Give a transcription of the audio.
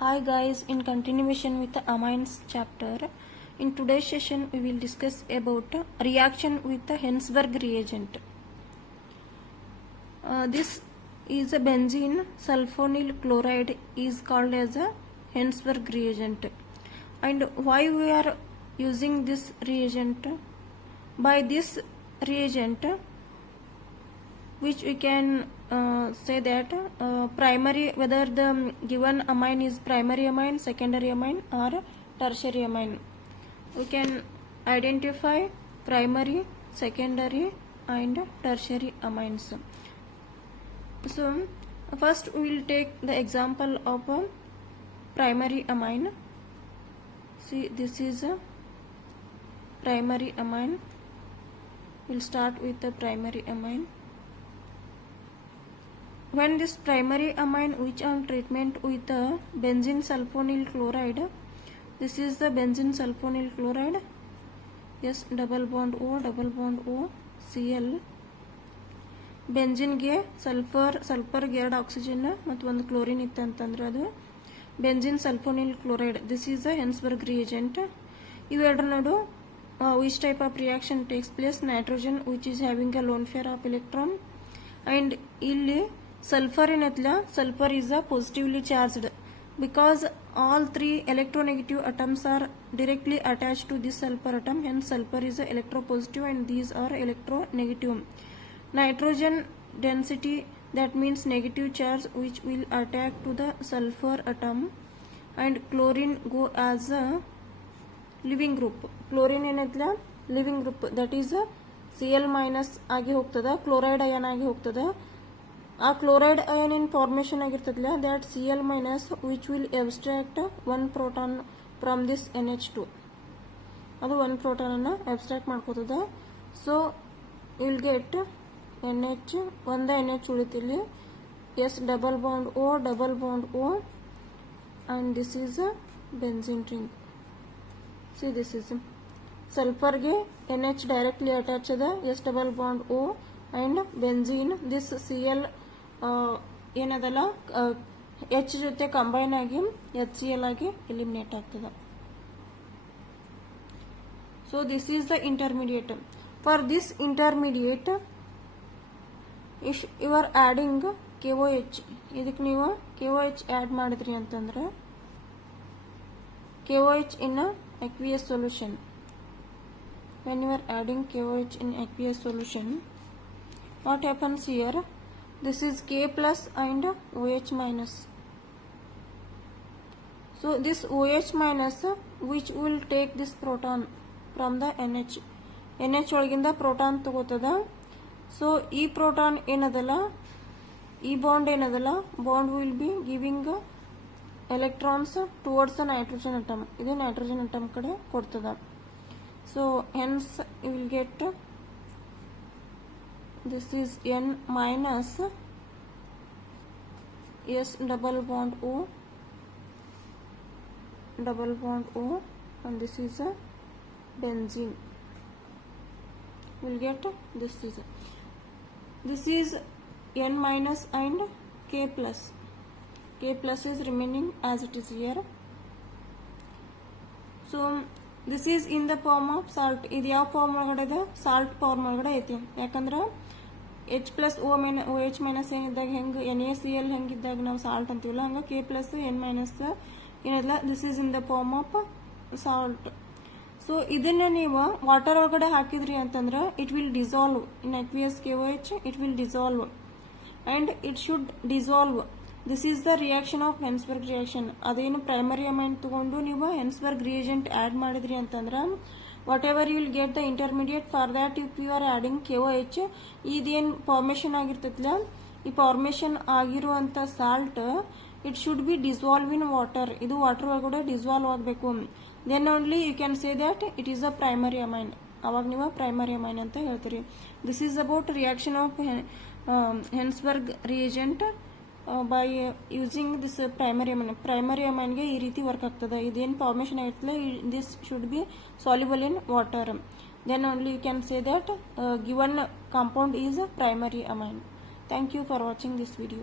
Hi guys, in continuation with the amines chapter, in today's session we will discuss about reaction with the Hensberg reagent. This is a benzene sulfonyl chloride is called as a Hensberg reagent. And why we are using this reagent? By this reagent, which we can say that primary, whether the given amine is primary amine, secondary amine or tertiary amine. We can identify primary, secondary and tertiary amines. So first we will take the example of a primary amine. See, this is a primary amine. We'll start with the primary amine. When this primary amine which on treatment with the benzene sulfonyl chloride, this is the benzene sulfonyl chloride, yes, double bond O, Cl. Benzene ಗೆ sulphur ಗೆ ಎರಡು oxygen ಮತ್ತು ಒಂದು chlorine ಇತ್ತು ಅಂತಂದ್ರೆ ಅದು benzene sulphonyl chloride. This is a Hinsberg reagent. ಇವೆರಡರ ನಡು which type of reaction takes place? Nitrogen which is having a lone pair of electron, and ಇಲ್ಲಿ sulfur ಏನೈತಲ್ಲ, sulfur is a positively charged because all three electronegative atoms are directly attached to this sulfur atom, hence sulfur is a electropositive and these are electronegative. Nitrogen density, that means negative charge which will attack to the sulfur atom, and chlorine go as a living group. Chlorine ಏನೈತಲ್ಲ living group, that is Cl minus ಆಗಿ ಹೋಗ್ತದ, chloride ion ಆಗಿ ಹೋಗ್ತದ. ಆ chloride ion in formation ಆಗಿರ್ತದಲ್ಲ, that Cl minus which will abstract one proton from this NH2. ಅದು one proton ಅನ್ನ abstract ಮಾಡ್ಕೋತದ. So you will get NH, ಒಂದ NH ಉಳಿತಿಲ್ಲಿ, yes, double bond O, and this is a benzene ring. See, this is sulfur ಗೆ NH directly attached ಅದ, yes, double bond O, and benzene, this Cl ಏನದಲ್ಲ H ಜೊತೆ ಕಂಬೈನ್ ಆಗಿ HCl ಆಗಿ ಎಲಿಮಿನೇಟ್ ಆಗ್ತದ. So this is the intermediate. For this intermediate, if you are adding KOH, ಇದಕ್ಕೆ ನೀವು KOH add ಮಾಡಿದ್ರಿ ಅಂತಂದ್ರೆ KOH in a aqueous solution. When you are adding KOH in aqueous solution, what happens here? This is K plus and OH minus. So this OH minus which will take this proton from the NH ಒಳಗಿಂದ proton ತಗೋತದ. ಸೊ ಈ proton ಏನದಲ್ಲ, ಈ bond ಏನದಲ್ಲ, bond will be giving electrons towards nitrogen atom. ಇದು nitrogen atom ಕಡೆ ಕೊಡ್ತದ. So hence you will get this is N minus S double bond O, and this is a benzene. We'll get this is N minus and K plus. K plus is remaining as it is here. So this is in the form of salt. ಇದು ಯಾವ ಫಾರ್ಮ್ ಒಳಗಡೆ ಇದೆ? Salt form ಒಳಗಡೆ ಐತಿ. ಯಾಕಂದ್ರೆ H plus OH minus ಏನಿದ್ದಾಗ ಹೆಂಗೆ NaCl ಹೆಂಗಿದ್ದಾಗ ನಾವು ಸಾಲ್ಟ್ ಅಂತೀವಲ್ಲ, ಹಂಗೆ K plus N minus ಏನಲ್ಲ, this is in the form of salt. So ಇದನ್ನ ನೀವು ವಾಟರ್ ಒಳಗಡೆ ಹಾಕಿದ್ರಿ ಅಂತಂದ್ರೆ it will dissolve in aqueous KOH, it will dissolve and it should dissolve. This is the reaction of Hinsberg reaction. ಅದೇನು primary amine ತಗೊಂಡು ನೀವು Hinsberg reagent add ಮಾಡಿದ್ರಿ ಅಂತಂದ್ರೆ whatever you will get the intermediate. For that if you are adding KOH, ಇದೇನು formation ಆಗಿರ್ತೈತಲ್ಲ, ಈ formation ಆಗಿರುವಂತ salt it should be dissolve in water. ಇದು ವಾಟರ್ ಒಳಗಡೆ ಡಿಸಾಲ್ವ್ ಆಗಬೇಕು. then only you can say that it is a primary amine. ಅವಾಗ ನೀವು primary amine ಅಂತ ಹೇಳ್ತೀರಿ. This is about reaction of Hinsberg reagent by using this primary ಅಮೈನ್ಗೆ ಈ ರೀತಿ ವರ್ಕ್ ಆಗ್ತದೆ. ಇದೇನು ಫಾರ್ಮೇಷನ್ ಆಗಿರ್ತಲ್ಲ, this should be soluble in water. then only you can say that given compound is a primary amine. Thank you for watching this video.